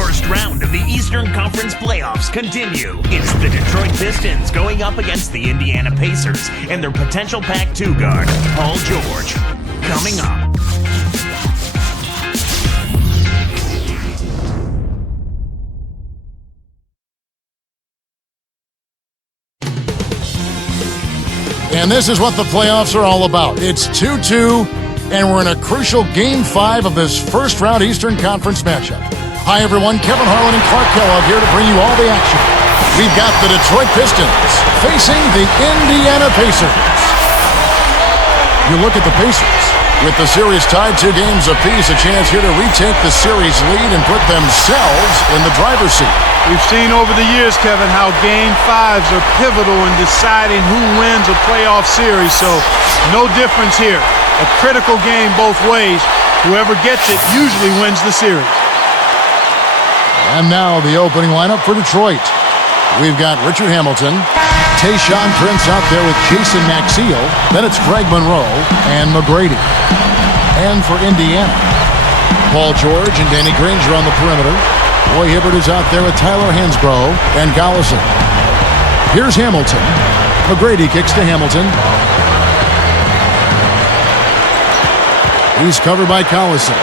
first round of the Eastern Conference playoffs continue. It's the Detroit Pistons going up against the Indiana Pacers and their potential Pac-2 guard, Paul George. Coming up. And this is what the playoffs are all about. It's 2-2, and we're in a crucial Game 5 of this first-round Eastern Conference matchup. Hi, everyone. Kevin Harlan and Clark Kellogg here to bring you all the action. We've got the Detroit Pistons facing the Indiana Pacers. You look at the Pacers. With the series tied 2 games apiece, a chance here to retake the series lead and put themselves in the driver's seat. We've seen over the years, Kevin, how Game 5s are pivotal in deciding who wins a playoff series, so no difference here. A critical game both ways. Whoever gets it usually wins the series. And now the opening lineup for Detroit. We've got Richard Hamilton, Tayshaun Prince out there with Jason Maxiell. Then it's Greg Monroe and McGrady. And for Indiana, Paul George and Danny Granger on the perimeter. Roy Hibbert is out there with Tyler Hansbrough and Gollison. Here's Hamilton. McGrady kicks to Hamilton. He's covered by Gollison.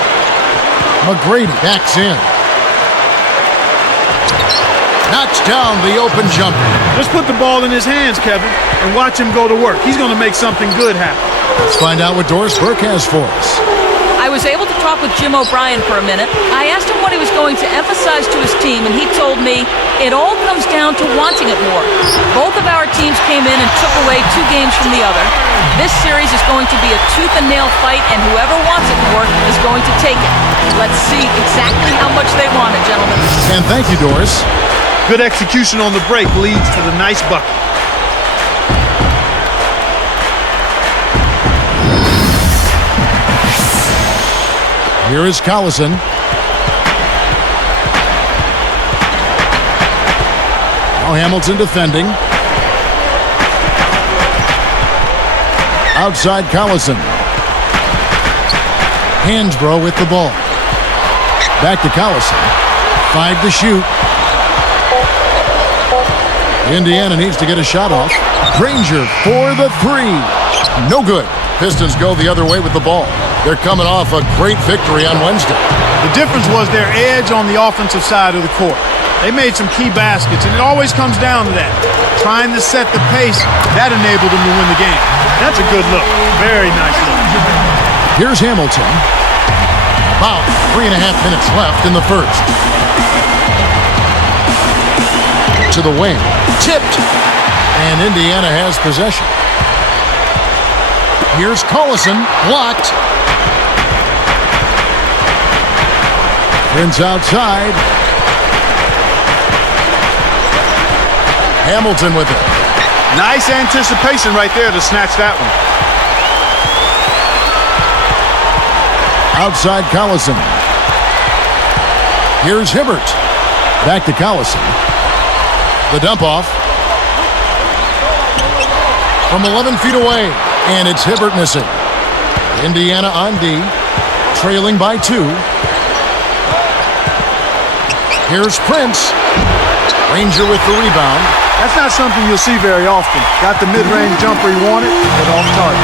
McGrady backs in. Knocks down the open jumper. Just put the ball in his hands, Kevin, and watch him go to work. He's going to make something good happen. Let's find out what Doris Burke has for us. I was able to talk with Jim O'Brien for a minute. I asked him what he was going to emphasize to his team, and he told me it all comes down to wanting it more. Both of our teams came in and took away 2 games from the other. This series is going to be a tooth-and-nail fight, and whoever wants it more is going to take it. Let's see exactly how much they want it, gentlemen. And thank you, Doris. Good execution on the break leads to the nice bucket. Here is Gollison. Now Hamilton defending. Outside Gollison. Hansbrough with the ball. Back to Gollison. 5 to shoot. Indiana needs to get a shot off. Granger for the 3. No good. Pistons go the other way with the ball. They're coming off a great victory on Wednesday. The difference was their edge on the offensive side of the court. They made some key baskets, and it always comes down to that. Trying to set the pace, that enabled them to win the game. That's a good look. Very nice look. Here's Hamilton. About 3.5 minutes left in the first. To the wing. Tipped. And Indiana has possession. Here's Gollison. Blocked. Prince outside. Hamilton with it. Nice anticipation right there to snatch that one. Outside Gollison. Here's Hibbert. Back to Gollison. The dump off. From 11 feet away. And it's Hibbert missing. Indiana on D. Trailing by 2. Here's Prince. Granger with the rebound. That's not something you'll see very often. Got the mid-range jumper he wanted, but off target.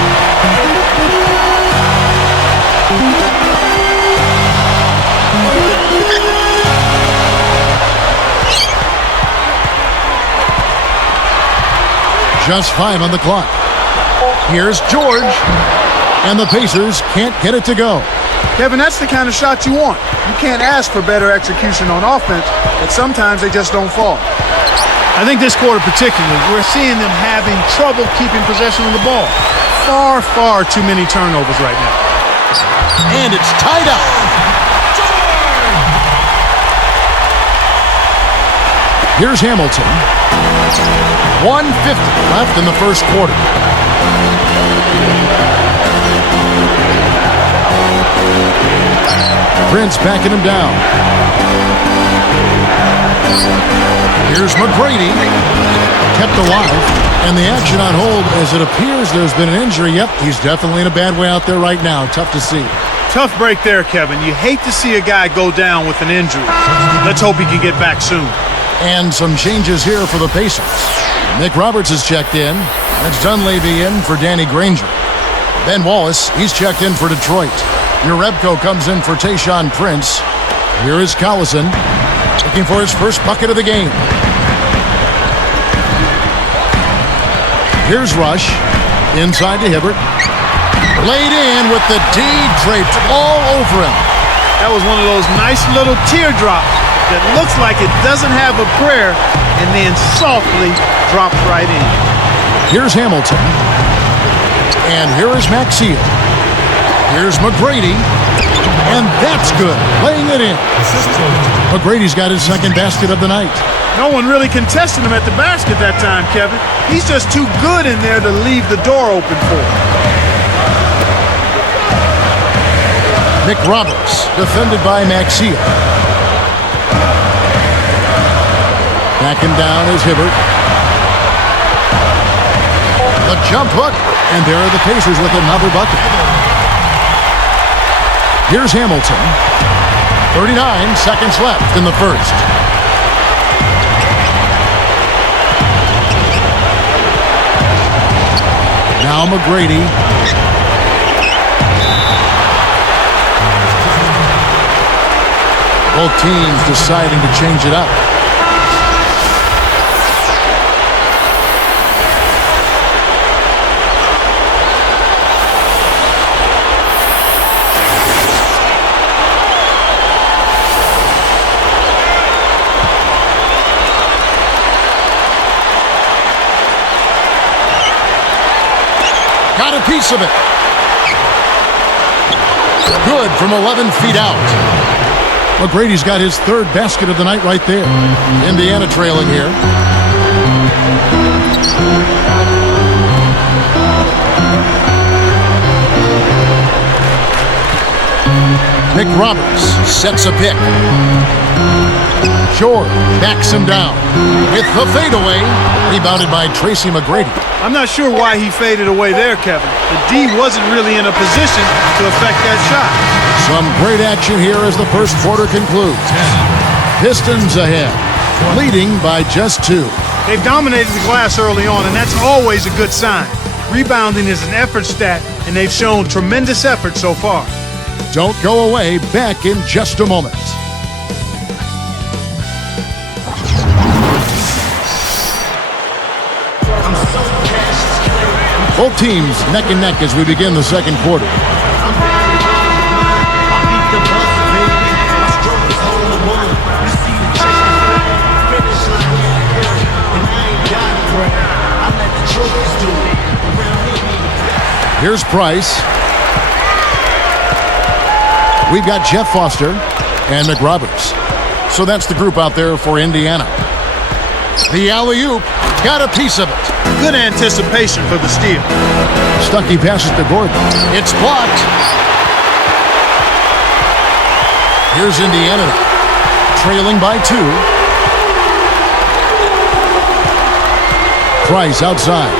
Just 5 on the clock. Here's George. And the Pacers can't get it to go. Kevin, that's the kind of shot you want. You can't ask for better execution on offense, but sometimes they just don't fall. I think this quarter particularly, we're seeing them having trouble keeping possession of the ball. Far, far too many turnovers right now. And it's tied up. Here's Hamilton. 1:50 left in the first quarter. Prince backing him down. Here's McGrady. Kept alive. And the action on hold as it appears there's been an injury. Yep, he's definitely in a bad way out there right now. Tough to see. Tough break there, Kevin. You hate to see a guy go down with an injury. Let's hope he can get back soon. And some changes here for the Pacers. Nick Roberts has checked in. That's Dunleavy in for Danny Granger. Ben Wallace, he's checked in for Detroit. Urebko comes in for Tayshaun Prince. Here is Collison, looking for his first bucket of the game. Here's Rush, inside to Hibbert. Laid in with the D draped all over him. That was one of those nice little teardrops that looks like it doesn't have a prayer and then softly drops right in. Here's Hamilton. And here is Maxey. Here's McGrady. And that's good, laying it in. McGrady's got his second basket of the night. No one really contested him at the basket that time, Kevin. He's just too good in there to leave the door open for him. Nick Roberts, defended by Maxey. Backing down is Hibbert. The jump hook, and there are the Pacers with another bucket. Here's Hamilton. 39 seconds left in the first. Now McGrady. Both teams deciding to change it up. Got a piece of it. Good from 11 feet out. McGrady's got his third basket of the night right there. Indiana trailing here. Nick Roberts sets a pick. George backs him down with the fadeaway, rebounded by Tracy McGrady. I'm not sure why he faded away there, Kevin. The D wasn't really in a position to affect that shot. Some great action here as the first quarter concludes. Pistons ahead, leading by just 2. They've dominated the glass early on, and that's always a good sign. Rebounding is an effort stat, and they've shown tremendous effort so far. Don't go away, back in just a moment. Both teams neck and neck as we begin the second quarter. Here's Price. We've got Jeff Foster and McRoberts. So that's the group out there for Indiana. The alley-oop, got a piece of it. Good anticipation for the steal. Stuckey passes to Gordon. It's blocked. Here's Indiana, trailing by 2. Price outside.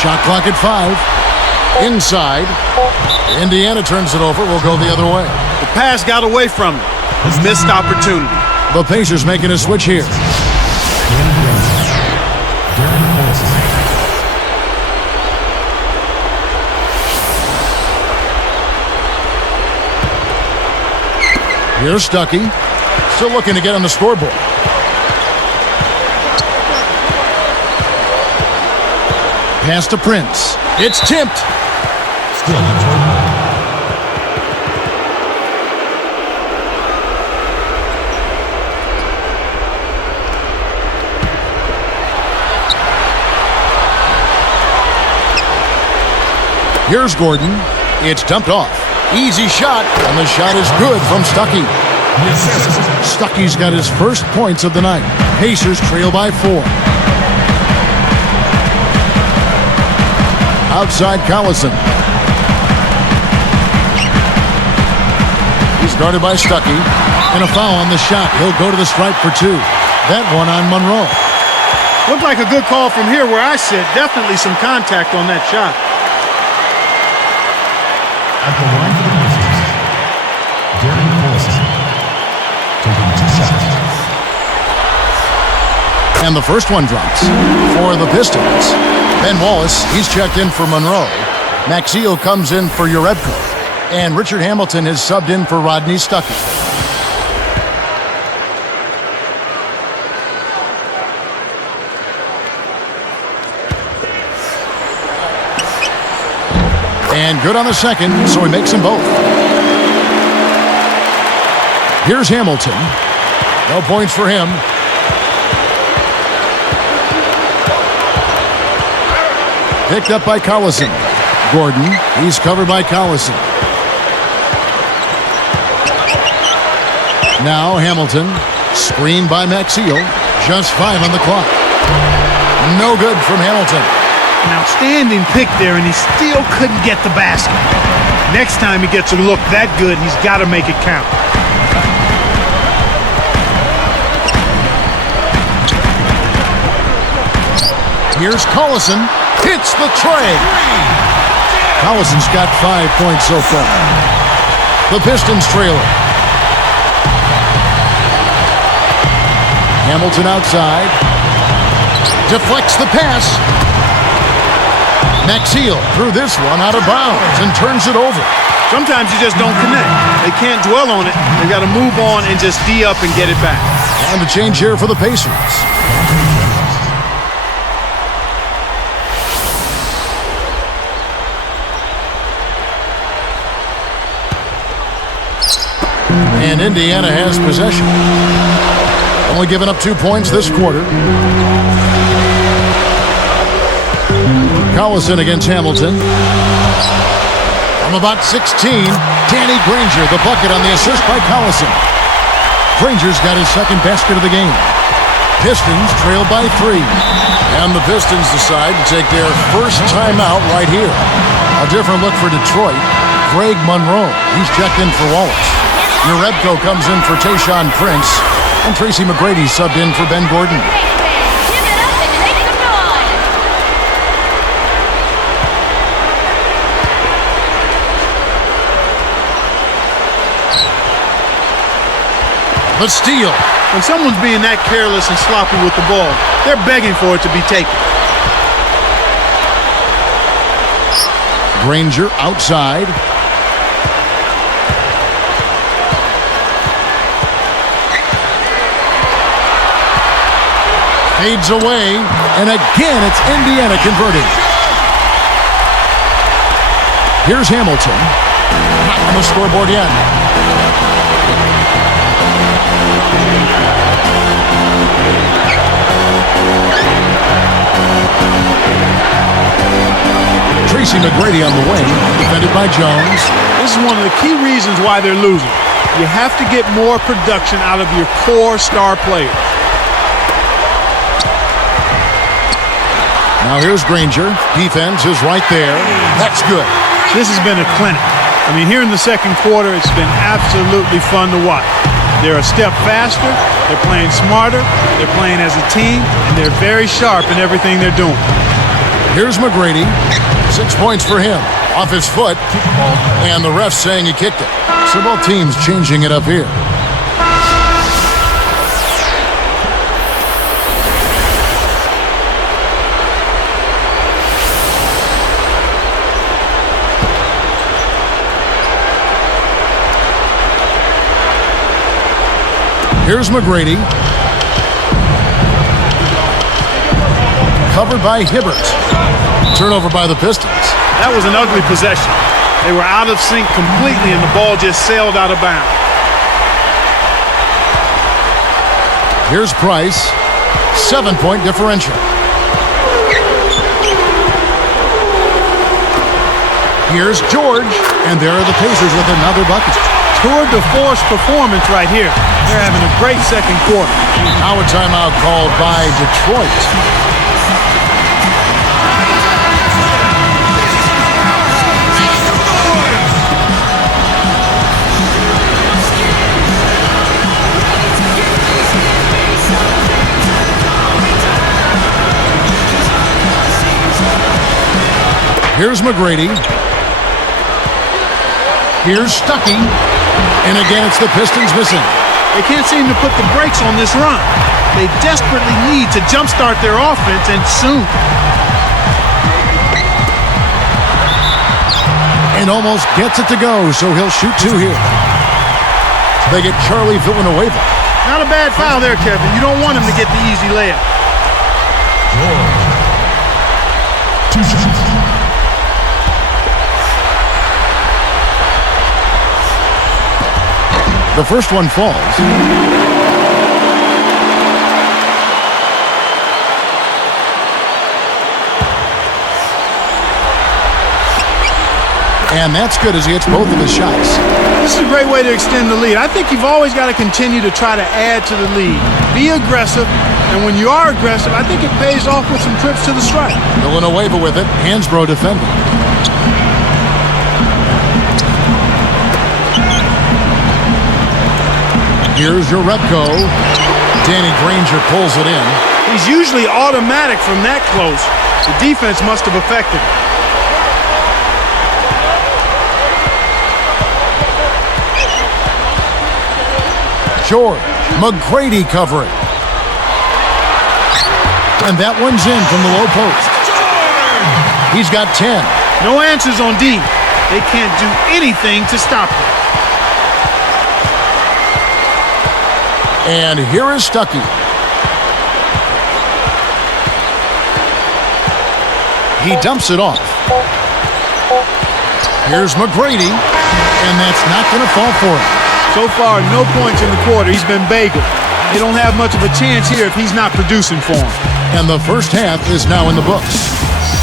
Shot clock at 5. Inside. Indiana turns it over. We'll go the other way. The pass got away from him. Missed opportunity. The Pacers making a switch here. Here's Stuckey. Still looking to get on the scoreboard. Pass to Prince. It's tipped. Here's Gordon. It's dumped off. Easy shot, and the shot is good from Stuckey. Stuckey's got his first points of the night. Pacers trail by 4. Outside Collison. He's guarded by Stuckey. And a foul on the shot. He'll go to the stripe for 2. That one on Monroe. Looked like a good call from here where I sit. Definitely some contact on that shot. At the line for the Pistons, Darren Collison, taking 2 shots. And the first one drops for the Pistons. Ben Wallace, he's checked in for Monroe. Maxiel comes in for Urebko. And Richard Hamilton has subbed in for Rodney Stuckey. And good on the second, so he makes them both. Here's Hamilton. No points for him. Picked up by Collison. Gordon, he's covered by Collison. Now Hamilton, screened by Maxiel. Just 5 on the clock. No good from Hamilton. An outstanding pick there, and he still couldn't get the basket. Next time he gets a look that good, he's got to make it count. Here's Collison. Hits the tray. Collison's got 5 points so far. The Pistons trailer. Hamilton outside. Deflects the pass. Maxiel threw this one out of bounds and turns it over. Sometimes you just don't connect. They can't dwell on it. They got to move on and just D up and get it back. And the change here for the Pacers. And Indiana has possession. Only giving up 2 points this quarter. Collison against Hamilton. From about 16, Danny Granger, the bucket on the assist by Collison. Granger's got his second basket of the game. Pistons trail by 3. And the Pistons decide to take their first timeout right here. A different look for Detroit. Greg Monroe, he's checked in for Wallace. Urebko comes in for Tayshaun Prince. And Tracy McGrady subbed in for Ben Gordon. The steal. When someone's being that careless and sloppy with the ball, they're begging for it to be taken. Granger outside. Fades away, and again it's Indiana converting. Here's Hamilton. Not on the scoreboard yet. Tracy McGrady on the wing, defended by Jones. This is one of the key reasons why they're losing. You have to get more production out of your core star players. Now here's Granger. Defense is right there. That's good. This has been a clinic. I mean, here in the second quarter, it's been absolutely fun to watch. They're a step faster, they're playing smarter, they're playing as a team, and they're very sharp in everything they're doing. Here's McGrady. 6 points for him. Off his foot. And the ref saying he kicked it. So both teams changing it up here. Here's McGrady. Covered by Hibbert. Turnover by the Pistons. That was an ugly possession. They were out of sync completely, and the ball just sailed out of bounds. Here's Price. 7-point differential. Here's George. And there are the Pacers with another bucket. Tour de force performance right here. They're having a great second quarter. Now a timeout called by Detroit. Here's McGrady. Here's Stuckey. And again, it's the Pistons missing. They can't seem to put the brakes on this run. They desperately need to jumpstart their offense, and soon. And almost gets it to go, so he'll shoot two here. They get Charlie Villanueva. Not a bad foul there, Kevin. You don't want him to get the easy layup. Two shots. The first one falls. And that's good as he hits both of his shots. This is a great way to extend the lead. I think you've always got to continue to try to add to the lead. Be aggressive, and when you are aggressive, I think it pays off with some trips to the stripe. Villanueva with it. Hansbrough defending. Here's your Repko. Danny Granger pulls it in. He's usually automatic from that close. The defense must have affected him. George. McGrady covering. And that one's in from the low post. He's got 10. No answers on D. They can't do anything to stop him. And here is Stuckey. He dumps it off. Here's McGrady, and that's not going to fall for him. So far, no points in the quarter. He's been bagel. They don't have much of a chance here if he's not producing for them. And the first half is now in the books.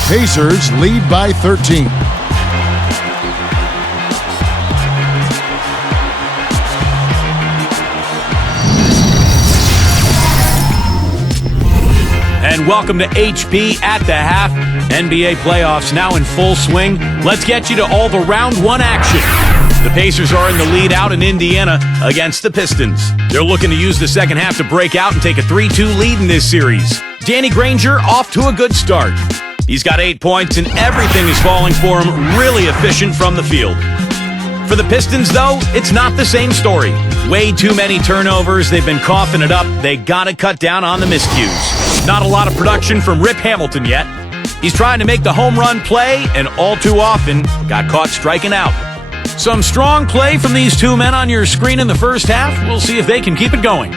Pacers lead by 13. And welcome to HP at the half. NBA playoffs now in full swing. Let's get you to all the round one action. The Pacers are in the lead out in Indiana against the Pistons. They're looking to use the second half to break out and take a 3-2 lead in this series. Danny Granger off to a good start. He's got 8 points and everything is falling for him, really efficient from the field. For the Pistons, though, it's not the same story. Way too many turnovers. They've been coughing it up. They got to cut down on the miscues. Not a lot of production from Rip Hamilton yet. He's trying to make the home run play and all too often got caught striking out. Some strong play from these two men on your screen in the first half. We'll see if they can keep it going.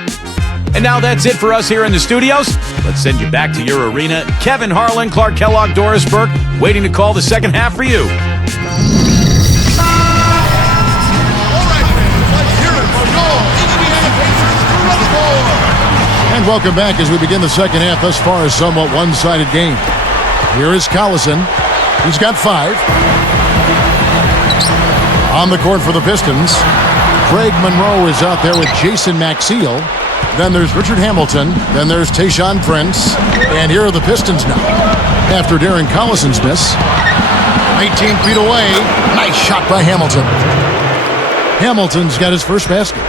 And now that's it for us here in the studios. Let's send you back to your arena. Kevin Harlan, Clark Kellogg, Doris Burke, waiting to call the second half for you. And welcome back as we begin the second half. Thus far, a somewhat one-sided game. Here is Collison. He's got 5. On the court for the Pistons, Craig Monroe is out there with Jason Maxiell. Then there's Richard Hamilton. Then there's Tayshaun Prince. And here are the Pistons now. After Darren Collison's miss. 18 feet away. Nice shot by Hamilton. Hamilton's got his first basket.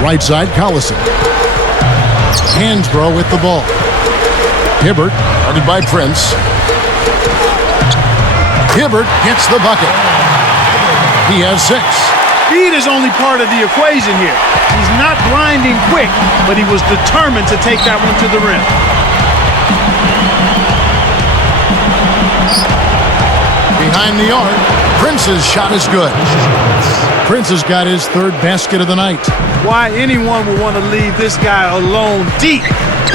Right side, Collison. Hansbrough with the ball. Hibbert, guarded by Prince. Hibbert gets the bucket. He has 6. Speed is only part of the equation here. He's not blinding quick, but he was determined to take that one to the rim. Behind the arc, Prince's shot is good. Prince has got his 3rd basket of the night. Why anyone would want to leave this guy alone deep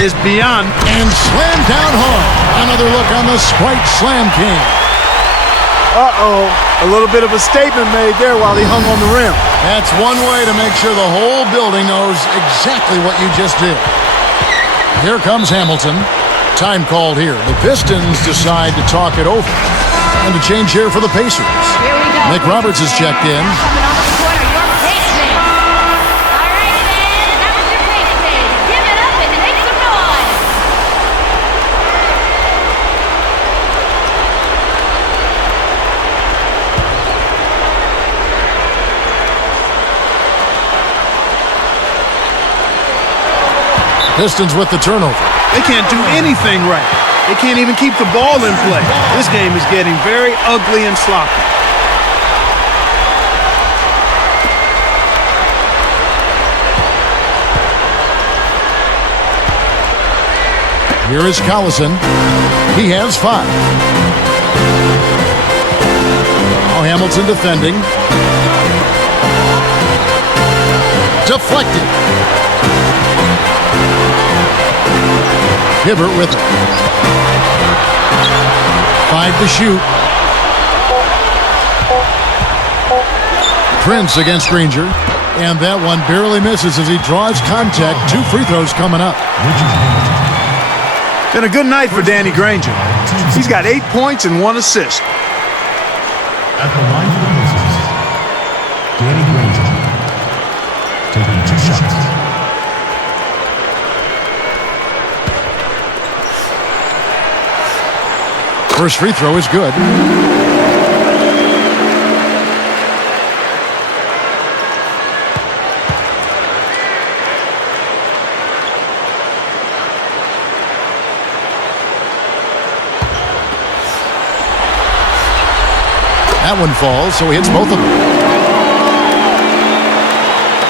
is beyond. And slammed down hard. Another look on the Sprite Slam King. Uh-oh, a little bit of a statement made there while he hung on the rim. That's one way to make sure the whole building knows exactly what you just did. Here comes Hamilton. Time called here. The Pistons decide to talk it over. And to change here for the Pacers. Here we go. Nick Roberts has checked in. Coming off the corner, your pace man. All right, man, that was your pace man. Give it up and make some noise. Pistons with the turnover. They can't do anything right. They can't even keep the ball in play. This game is getting very ugly and sloppy. Here is Collison. He has 5. Now Hamilton defending. Deflected. Hibbert with it. 5 to shoot. Prince against Granger. And that one barely misses as he draws contact. 2 free throws coming up. Been a good night for Danny Granger. He's got 8 points and 1 assist. At the line for the Pistons, Danny Granger, taking 2 shots. First free throw is good. That one falls, so he hits both of them.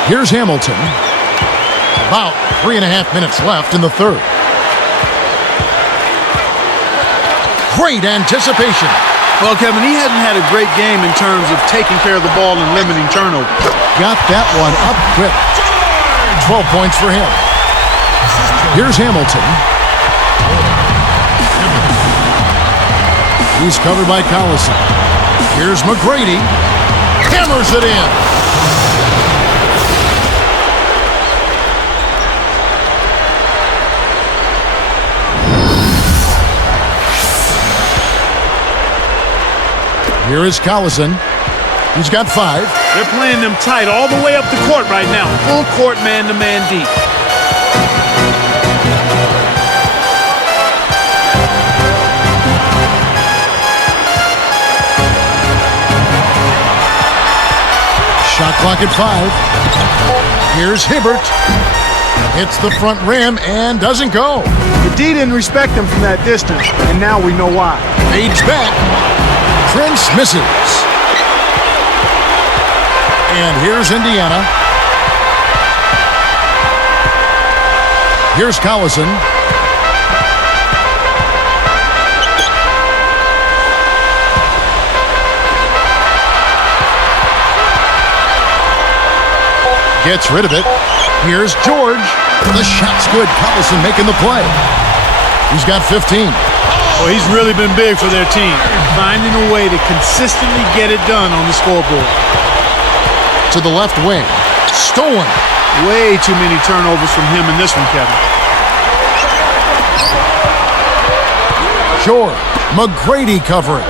Here's Hamilton. About 3.5 minutes left in the third. Great anticipation. Well, Kevin, he hadn't had a great game in terms of taking care of the ball and limiting turnovers. Got that one up quick. 12 points for him. Here's Hamilton. He's covered by Collison. Here's McGrady. Hammers it in. Here is Collison. He's got 5. They're playing them tight all the way up the court right now. Full court man-to-man deep. Shot clock at 5. Here's Hibbert. Hits the front rim and doesn't go. The D didn't respect him from that distance, and now we know why. Fades back. Prince misses. And here's Indiana. Here's Collison. Gets rid of it. Here's George. The shot's good. Collison making the play. He's got 15. Well, he's really been big for their team, finding a way to consistently get it done on the scoreboard. To the left wing. Stolen. Way too many turnovers from him in this one, Kevin. George. McGrady covering.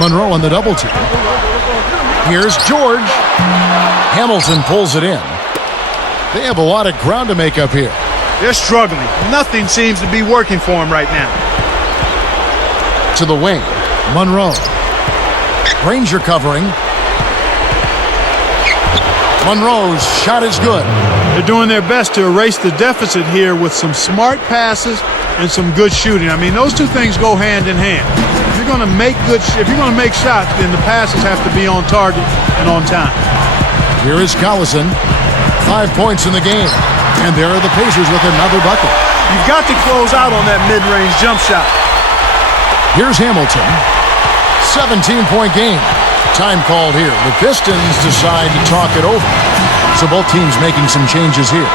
Monroe on the double team. Here's George. Hamilton pulls it in. They have a lot of ground to make up here. They're struggling. Nothing seems to be working for them right now. To the wing. Monroe. Granger covering. Monroe's shot is good. They're doing their best to erase the deficit here with some smart passes and some good shooting. I mean, those two things go hand in hand. If you're going to make shots, then the passes have to be on target and on time. Here is Collison. 5 points in the game. And there are the Pacers with another bucket. You've got to close out on that mid-range jump shot. Here's Hamilton. 17-point game. Time called here. The Pistons decide to talk it over. So both teams making some changes here.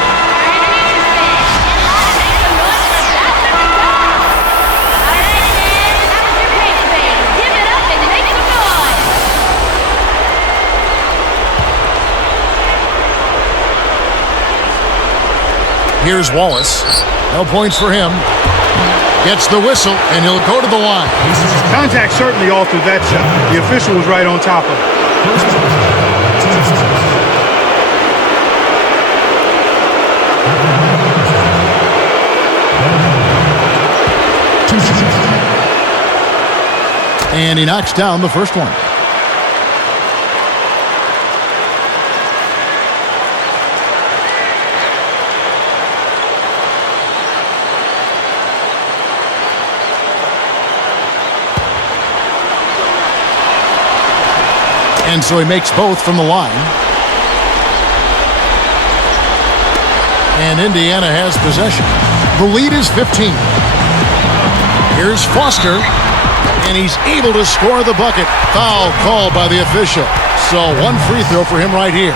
Here's Wallace. No points for him. Gets the whistle, and he'll go to the line. Contact certainly altered that shot. The official was right on top of it. And he knocks down the first one. And so he makes both from the line. And Indiana has possession. The lead is 15. Here's Foster. And he's able to score the bucket. Foul called by the official. So one free throw for him right here.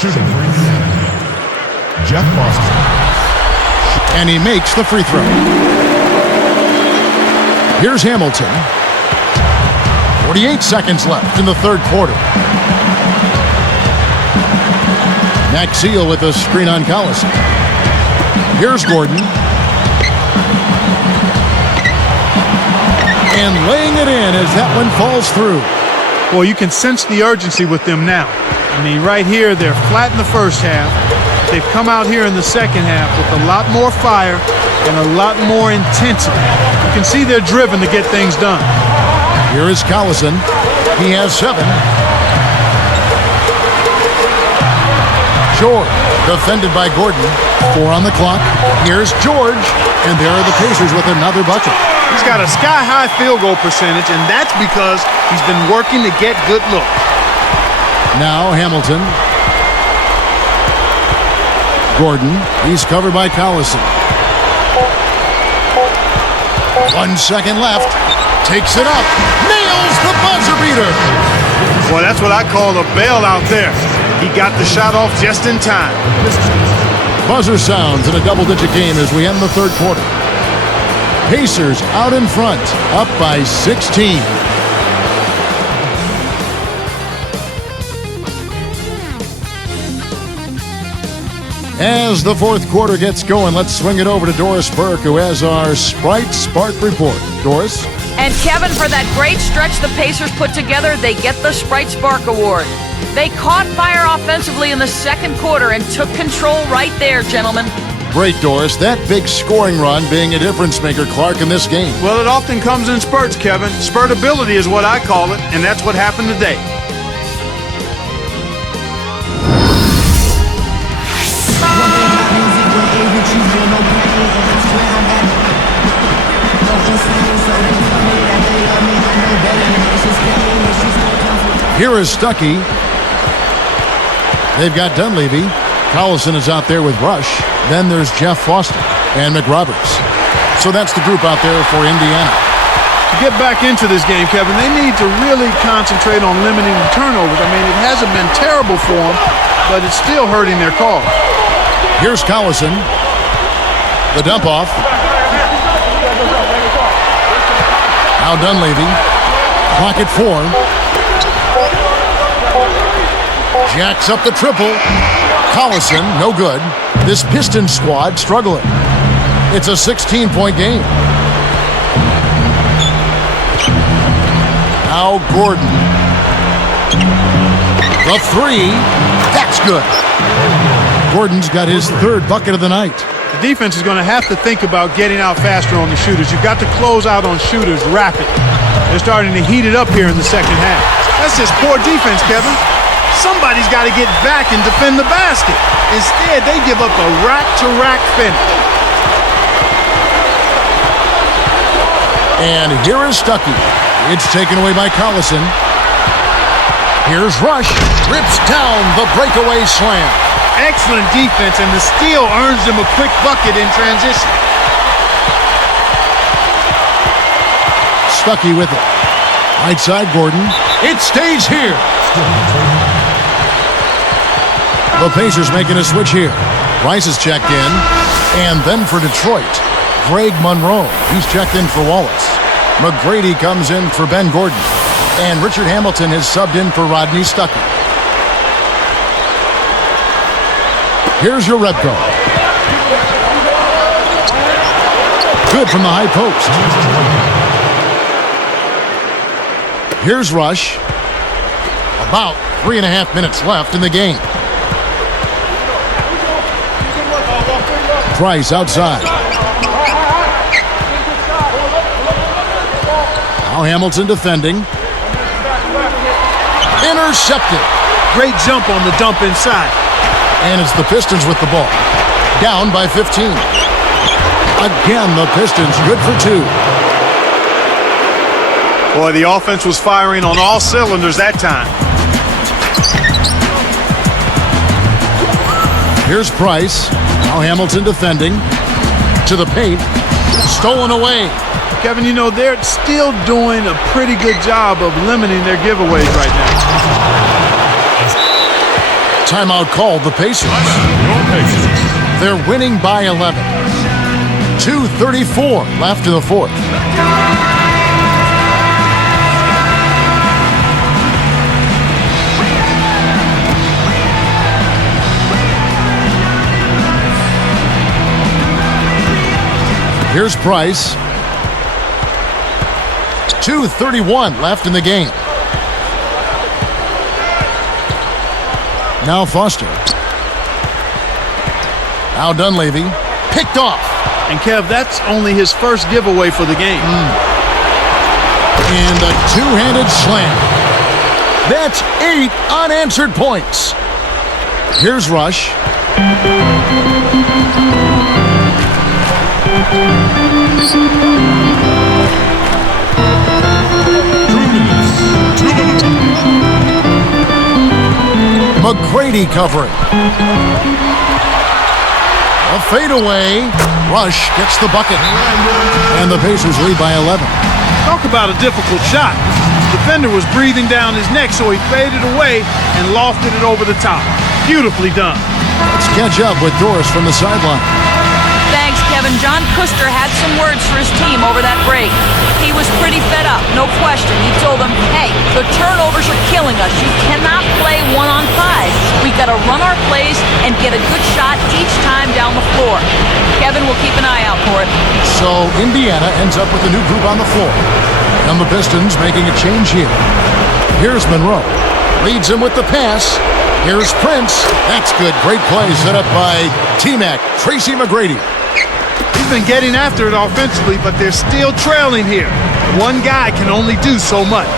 Shooting Jeff Foster. And he makes the free throw. Here's Hamilton. 48 seconds left in the third quarter. Maxiel with a screen on Collison. Here's Gordon. And laying it in as that one falls through. Well, you can sense the urgency with them now. I mean, right here, they're flat in the first half. They've come out here in the second half with a lot more fire and a lot more intensity. You can see they're driven to get things done. Here is Collison. He has 7. George, defended by Gordon. 4 on the clock. Here's George. And there are the Pacers with another bucket. He's got a sky-high field goal percentage, and that's because he's been working to get good looks. Now Hamilton. Gordon. He's covered by Collison. 1 second left. Takes it up. Nails the buzzer beater. Boy, that's what I call a bailout there. He got the shot off just in time. Buzzer sounds in a double-digit game as we end the third quarter. Pacers out in front, up by 16. As the fourth quarter gets going, let's swing it over to Doris Burke, who has our Sprite Spark report. Doris? And Kevin, for that great stretch the Pacers put together, they get the Sprite Spark Award. They caught fire offensively in the second quarter and took control right there, gentlemen. Great, Doris. That big scoring run being a difference maker, Clark, in this game. Well, it often comes in spurts, Kevin. Spurtability is what I call it, and that's what happened today. Here is Stuckey. They've got Dunleavy. Collison is out there with Rush. Then there's Jeff Foster and McRoberts. So that's the group out there for Indiana. To get back into this game, Kevin, they need to really concentrate on limiting the turnovers. I mean, it hasn't been terrible for them, but it's still hurting their cause. Here's Collison. The dump off. Now Dunleavy. Clock at 4. Jacks up the triple. Collison, no good. This Pistons squad struggling. It's a 16-point game. Now Gordon. The 3. That's good. Gordon's got his third bucket of the night. The defense is going to have to think about getting out faster on the shooters. You've got to close out on shooters rapidly. They're starting to heat it up here in the second half. That's just poor defense, Kevin. Somebody's got to get back and defend the basket. Instead, they give up a rack-to-rack finish. And here is Stuckey. It's taken away by Collison. Here's Rush. Rips down the breakaway slam. Excellent defense, and the steal earns them a quick bucket in transition. Stuckey with it. Right side, Gordon. It stays here. The Pacers making a switch here. Rice is checked in. And then for Detroit, Greg Monroe. He's checked in for Wallace. McGrady comes in for Ben Gordon. And Richard Hamilton has subbed in for Rodney Stuckey. Here's your Rebko. Good from the high post. Here's Rush. About 3.5 minutes left in the game. Price outside. Now Hamilton defending. Intercepted. Great jump on the dump inside. And it's the Pistons with the ball. Down by 15. Again, the Pistons good for 2. Boy, the offense was firing on all cylinders that time. Here's Price. Now Hamilton defending. To the paint. Stolen away. Kevin, you know, they're still doing a pretty good job of limiting their giveaways right now. Timeout called the Pacers. They're winning by 11. 2:34 left in the fourth. Here's Price. 2:31 left in the game. Now Foster. Now Dunleavy. Picked off. And Kev, that's only his first giveaway for the game. And a two-handed slam. That's 8 unanswered points. Here's Rush. McGrady covering. A fadeaway. Rush gets the bucket. And the Pacers lead by 11. Talk about a difficult shot. The defender was breathing down his neck, so he faded away and lofted it over the top. Beautifully done. Let's catch up with Doris from the sideline. Thanks, Kevin. John Kuster had some words for his team over that break. He was pretty fed up, no question. He told them, hey, the turnovers are killing us. You cannot play 1-on-5. We got to run our plays and get a good shot each time down the floor. Kevin will keep an eye out for it. So Indiana ends up with a new group on the floor. And the Pistons making a change here. Here's Monroe. Leads him with the pass. Here's Prince. That's good. Great play set up by T-Mac, Tracy McGrady. He's been getting after it offensively, but they're still trailing here. One guy can only do so much.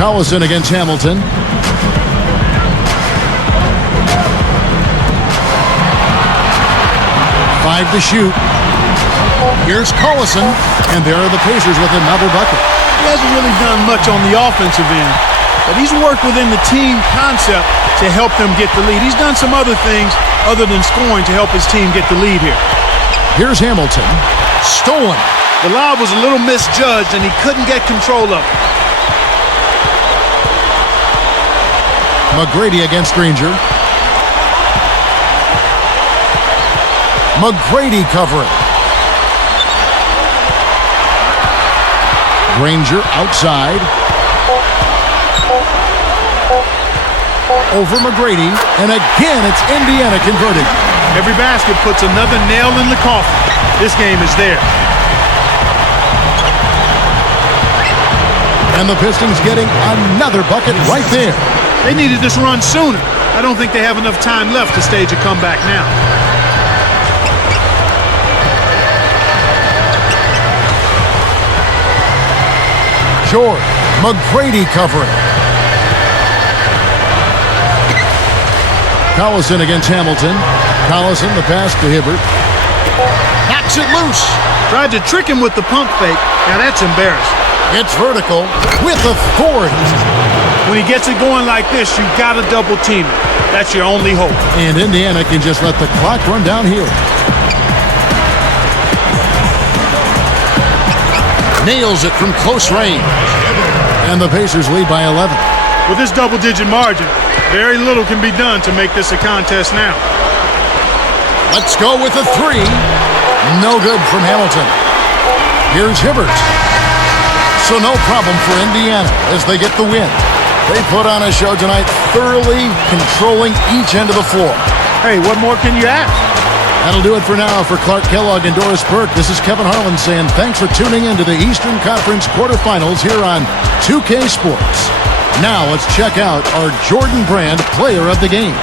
Collison against Hamilton. Five to shoot. Here's Collison, and there are the Pacers with another bucket. He hasn't really done much on the offensive end, but he's worked within the team concept to help them get the lead. He's done some other things other than scoring to help his team get the lead here. Here's Hamilton. Stolen. The lob was a little misjudged, and he couldn't get control of it. McGrady against Granger. McGrady covering. Granger outside. Over McGrady. And again, it's Indiana converting. Every basket puts another nail in the coffin. This game is there. And the Pistons getting another bucket right there. They needed this run sooner. I don't think they have enough time left to stage a comeback now. George. McGrady covering. Collison against Hamilton. Collison, the pass to Hibbert. Knocks it loose. Tried to trick him with the pump fake. Now that's embarrassing. It's vertical with authority. When he gets it going like this, you've got to double team it. That's your only hope. And Indiana can just let the clock run down here. Nails it from close range. And the Pacers lead by 11. With this double-digit margin, very little can be done to make this a contest now. Let's go with a three. No good from Hamilton. Here's Hibbert. So no problem for Indiana as they get the win. They put on a show tonight, thoroughly controlling each end of the floor. Hey, what more can you ask? That'll do it for now. For Clark Kellogg and Doris Burke, this is Kevin Harlan saying thanks for tuning in to the Eastern Conference quarterfinals here on 2K Sports. Now let's check out our Jordan Brand Player of the Game.